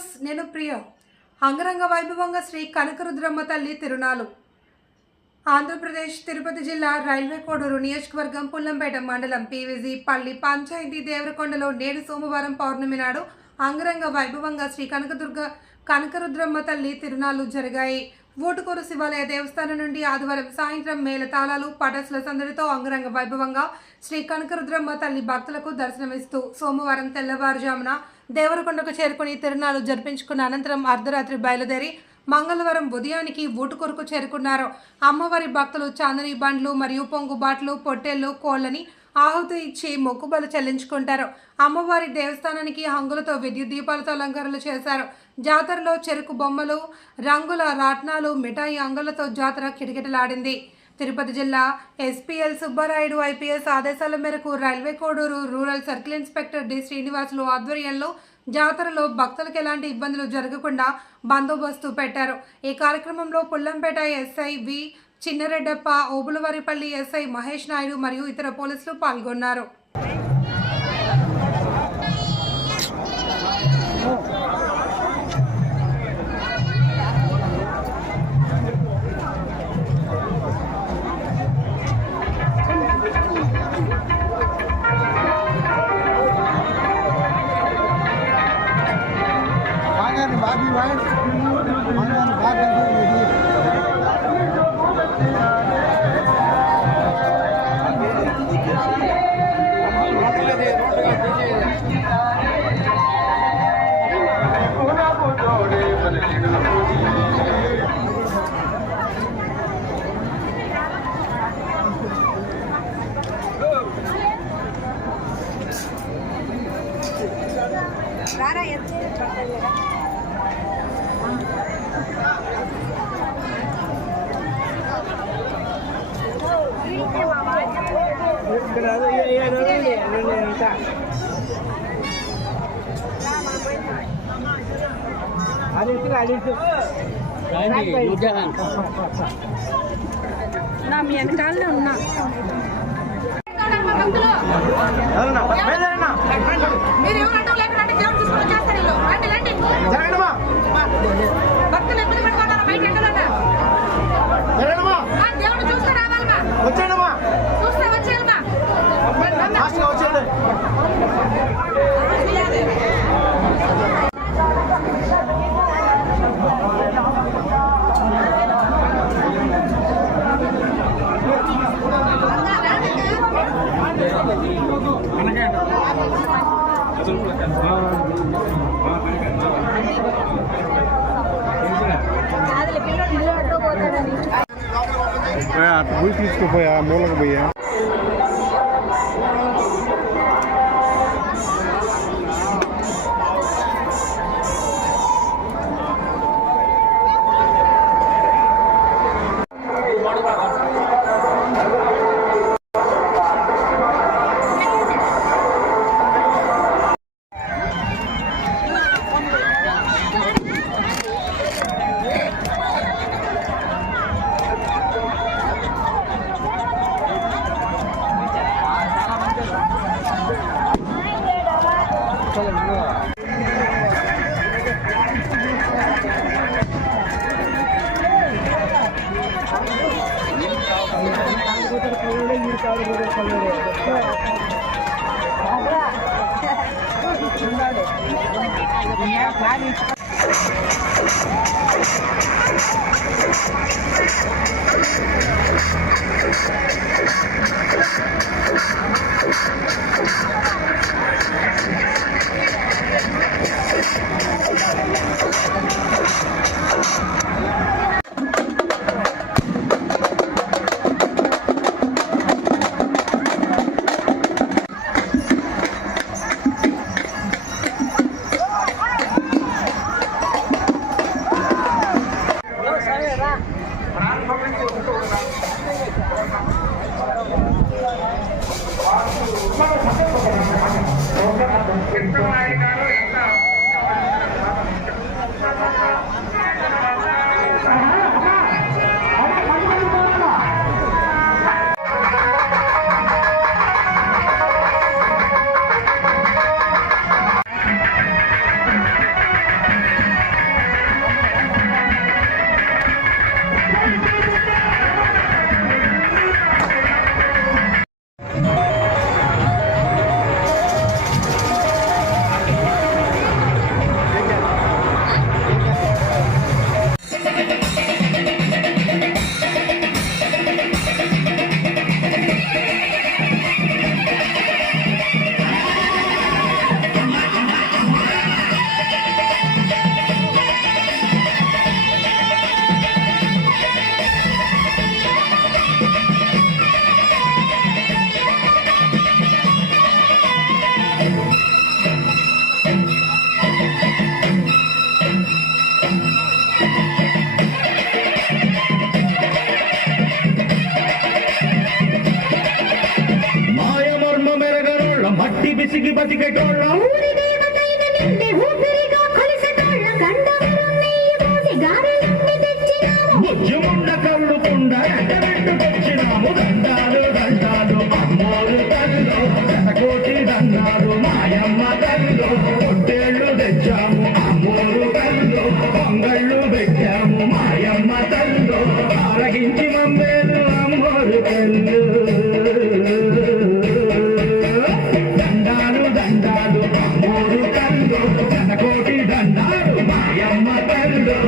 News నేను ప్రియ. అంగరంగ వైభవంగా శ్రీ కనకరుద్రమ్మ తల్లి తిరునాలు. ఆంధ్రప్రదేశ్ తిరుపతి జిల్లా రైల్వే కోడూరు నియోజకవర్గం పుల్లంపేట మండలం పీవీజీ పల్లి పంచాయతీ దేవరకొండలో నేడు సోమవారం పౌర్ణమి నాడు అంగరంగ వైభవంగా శ్రీ కనకరుద్రమ్మ తల్లి తిరునాలు జరిగాయి. ఊటుకూరు శివాలయ దేవస్థానం నుండి ఆదివారం సాయంత్రం మేళతాళాలు పటాసుల సందడితో అంగరంగ వైభవంగా శ్రీ కనకరుద్రమ్మ తల్లి భక్తులకు దర్శనమిస్తూ సోమవారం తెల్లవారుజామున దేవరకొండకు చేరుకుని తిరునాలు జరిపించుకున్న అనంతరం అర్ధరాత్రి బయలుదేరి మంగళవారం ఉదయానికి ఊటుకూరుకు చేరుకున్నారు. అమ్మవారి భక్తులు చాందనీ బండ్లు మరియు పొంగుబాట్లు, పొట్టేళ్లు, కోళ్లని ఆహుతి ఇచ్చి మొక్కుబలు చెల్లించుకుంటారు. అమ్మవారి దేవస్థానానికి హంగులతో విద్యుత్ దీపాలతో అలంకరణలు చేశారు. జాతరలో చెరుకు బొమ్మలు, రంగుల రాట్నాలు, మిఠాయి అంగులతో జాతర కిటకిటలాడింది. తిరుపతి జిల్లా ఎస్పీఎల్ సుబ్బారాయుడు ఐపీఎస్ ఆదేశాల మేరకు railway Koduru rural circle inspector D Srinivasulu ఆధ్వర్యంలో జాతరలో భక్తులకు ఎలాంటి ఇబ్బందులు జరగకుండా బందోబస్తు పెట్టారు. ఈ కార్యక్రమంలో పుల్లంపేట ఎస్ఐ వి చిన్నరెడ్డప్ప, ఓబులవారిపల్లి ఎస్ఐ మహేష్ నాయుడు మరియు ఇతర పోలీసులు పాల్గొన్నారు. రారా ఎంత పట్టలేదా నా మీ వెనకాలనే ఉన్నా. మీరు ఎవరంటే లేకపోతే దేవుడు తీసుకొని వచ్చేస్తారు. వీళ్ళు రండి రండి భక్తులు ఎప్పుడు పెట్టుకున్నారా బయట ఎక్కడన్నా దేవుడు చూస్తే రావాలమ్మా, చూస్తే వచ్చేయాలమ్మా. పోయి తీసుకుపోయా మూలకు పోయా Vamos a hacer బతికి బతికేటోళ్ళం బుజ్జిముండ కళ్ళుకుండా ఎండబెట్టుకొచ్చినాము దండాలు దండాలు అమ్మోరు తల్లు శతకోటి దండాలు మాయమ్మ తల్లు పొట్టేళ్ళు తెచ్చాము అమ్మోరు తల్లు పొంగళ్ళు పెట్టాము మాయమ్మ తల్లు ఆరగించి మమ్మేలు అమ్మోరు తల్లు దండాలు దండాలు అమ్మోరు తల్లు శతకోటి దండాలు మాయమ్మ తల్లు